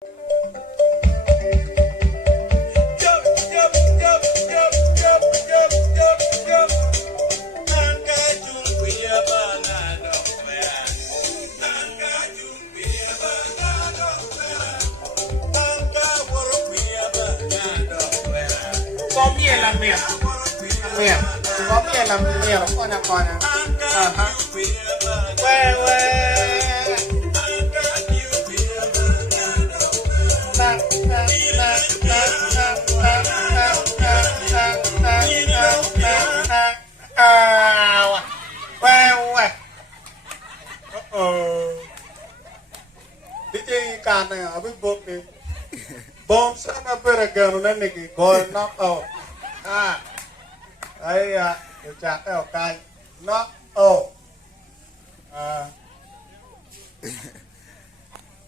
có nghĩa là miệng con là quê đi chơi càn này ở bên bông đi bông sao mà bây giờ nó nên cái gọi nó đây điều tra cái cái nó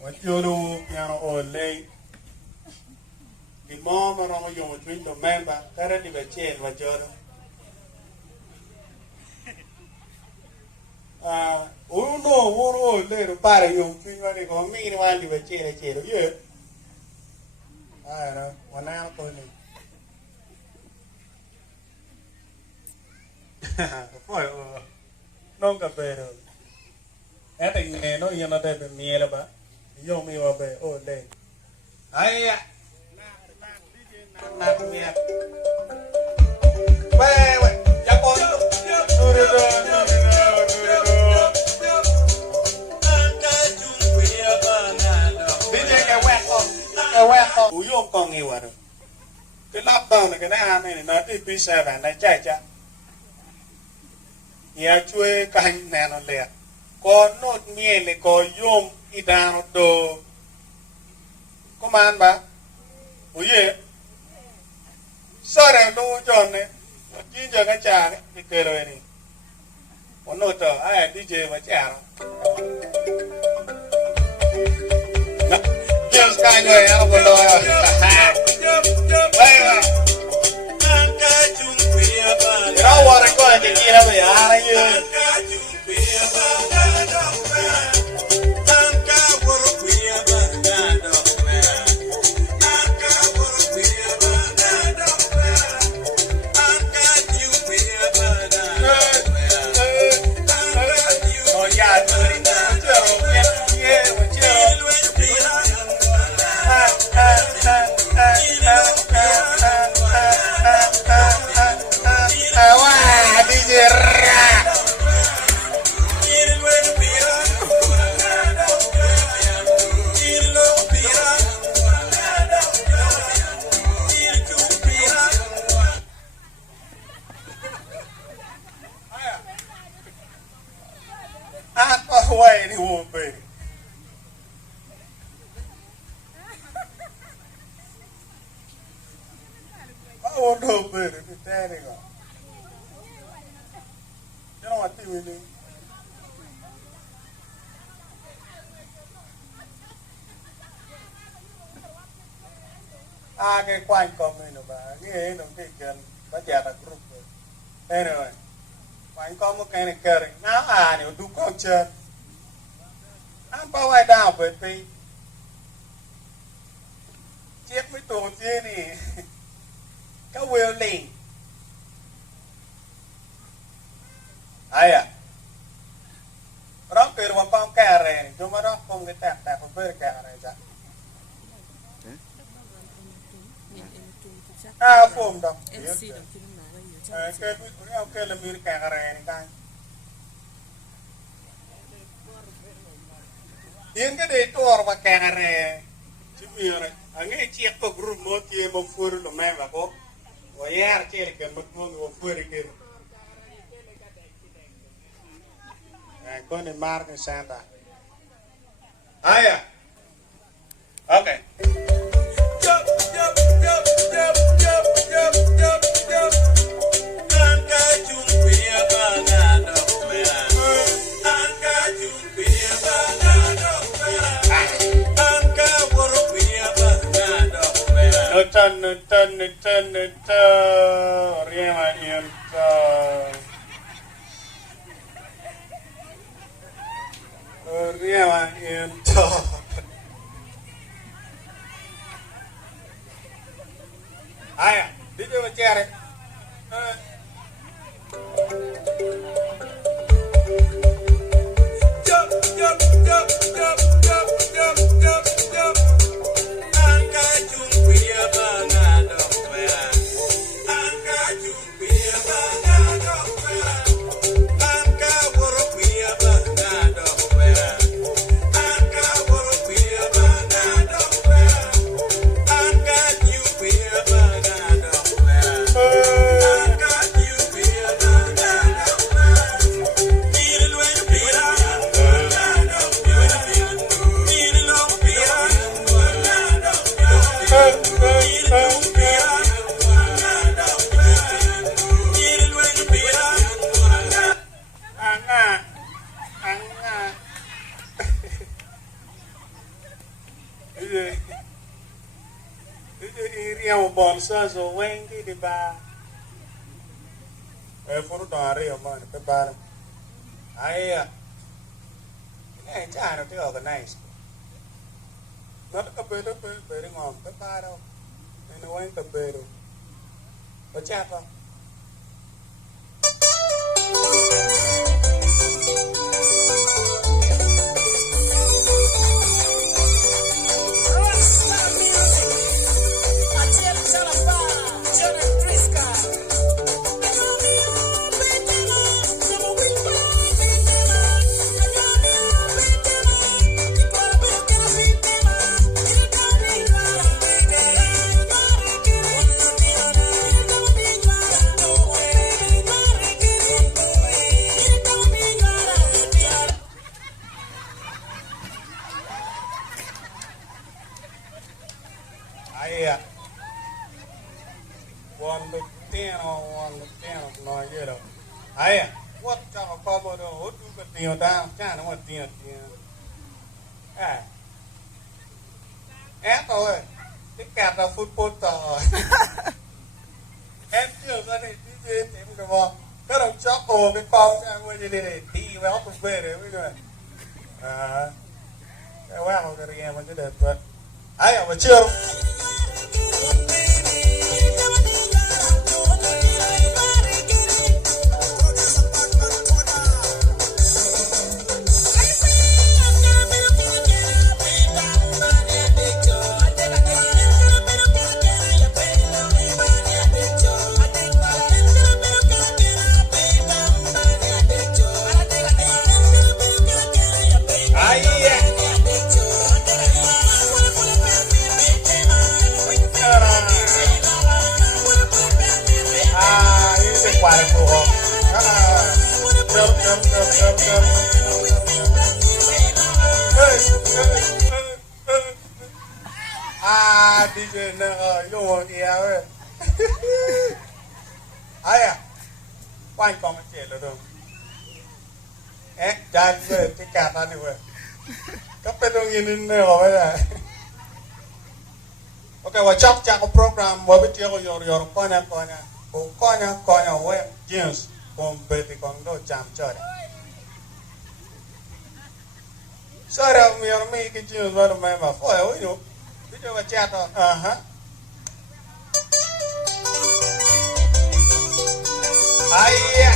what you do piano ổn lên cái mò mà nó dùng một chuyến đồ men ba cái đó đi về trên và chơi đó uno le lo pare dùng chuyến qua đi có mi nó ăn đi về trên đó chứ đóวันนั้นtôi này poi non capire è che no io non deve miele ba io mi va bene lei ai na mia beh ya con io con nhiều rồi cái lắp đầu này cái này nó đi pizza và này chạy nhà chui canh nè nó lẹ con nốt nghe này có yom idang đồ có man ba ủi gì sao đây đồ chọn này chỉ giờ cái trà này cái cười rồi này con nốt rồi ai đi chơi mà trà nó kêu cái người nó còn đòi à đây mà nó qua đây coi cái kia nó phải à đây như quay đi buồn về ôn đồ về để bị té đi rồi chứ nó mà tiêu đi cái quanh con mình rồi bà cái nó cái gần có chả là group rồi đây rồi quanh con một cái này kêu nó nếu đúng con chơi anh bao ai đào về phi chiếc mấy tổ kia này cái wheel link ai đó kêu là con cà rè cuma đó không cái tạc tạc không phải cà rè chắc phồm đâu cái là miếng cà rè này coi tiếng cái đấy to và cà rè chứ nhiều này nghe chiếc có group một kia một phơi là mẹ và có và ya chơi cái một phơi cái con này mark cái Santa okay Ten riema into Aya, DJ wacere. Jump, jump, jump, jump, jump, jump, jump, jump. Angka jumpiya bangado kwera. Angka jumpiya bangado kwera. Angka woropiya bangado kwera. Angka woropiya bangado kwera. Angka jumpiya bangado kwera. Angka jumpiya bangado kwera. Kirilwe pira bangado kwera. Kirilo pira bangado kwera. Kirilo pira bangado kwera. Kirilwe pira bangado. Anga, anga. Iria o bolsa zo wengi di ba. Furu to aria man pe bar. Aya. Ini cara tu organize. Not ka pedo pe ngom pe paro. Ini wen ka pedo. Baca apa? Aya. One Lutino, no yero. Aya. What kind of cover do who do the deal down? China, what deal? Ah. And oh, the cat of football toy. And still, that is DJ the wall. Got a chocolate the phone and when you did it, he well was better. We go. Well, I'm going to get into that, but I am a chill. DJ you want here. Aya. Quanh con mình trẻ rồi. Chạy về cái cà ta đi về. Các bên đông nhìn lên rồi vậy. Okay, wa chap chap program wa biti yor konya we jeans con beti con do jam chore. Sara mi yor mi ki jeans wa ma ma fo e yo. Video wa chat Aya.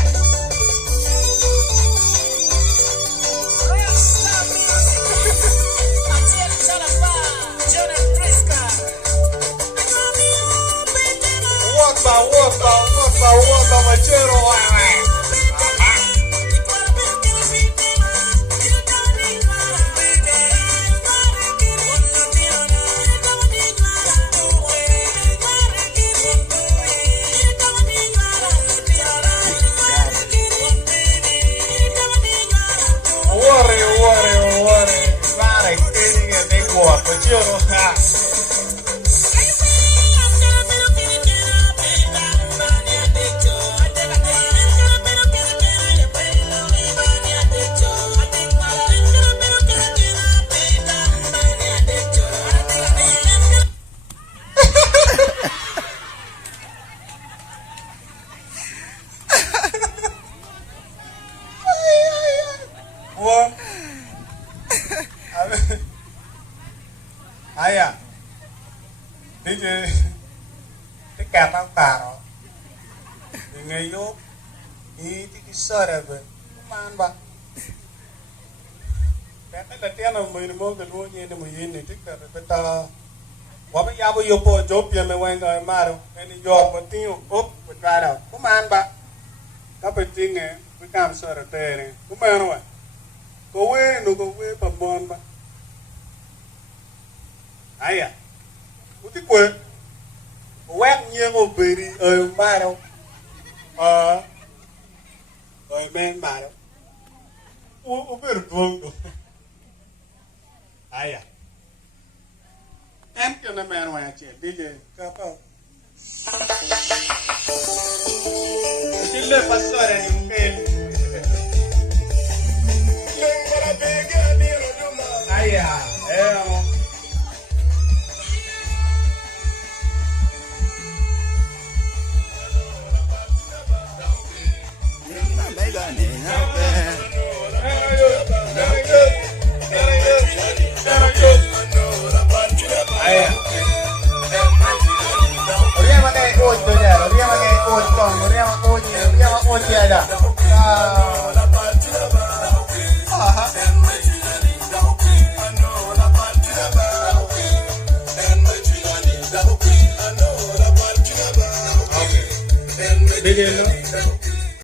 Wota machero wewe. Worry. Vale, que te guardo, machero. Aya. DJ te kata karo ngayo iti kisara ba kuman ba kata latiana mo ni mo galo ni mo yini te kata beta wa ya bo yo po job ya me wenga maro eni job mo tinho op kara kuman ba ka petinge we kam sara tere kuman wa ko we no ko we pa mon ba aya uti kwe wek nyengo beri maro men maro o ber dongo aya em que na men wa che dile ka pa dile pastor ni mkel aya Begin.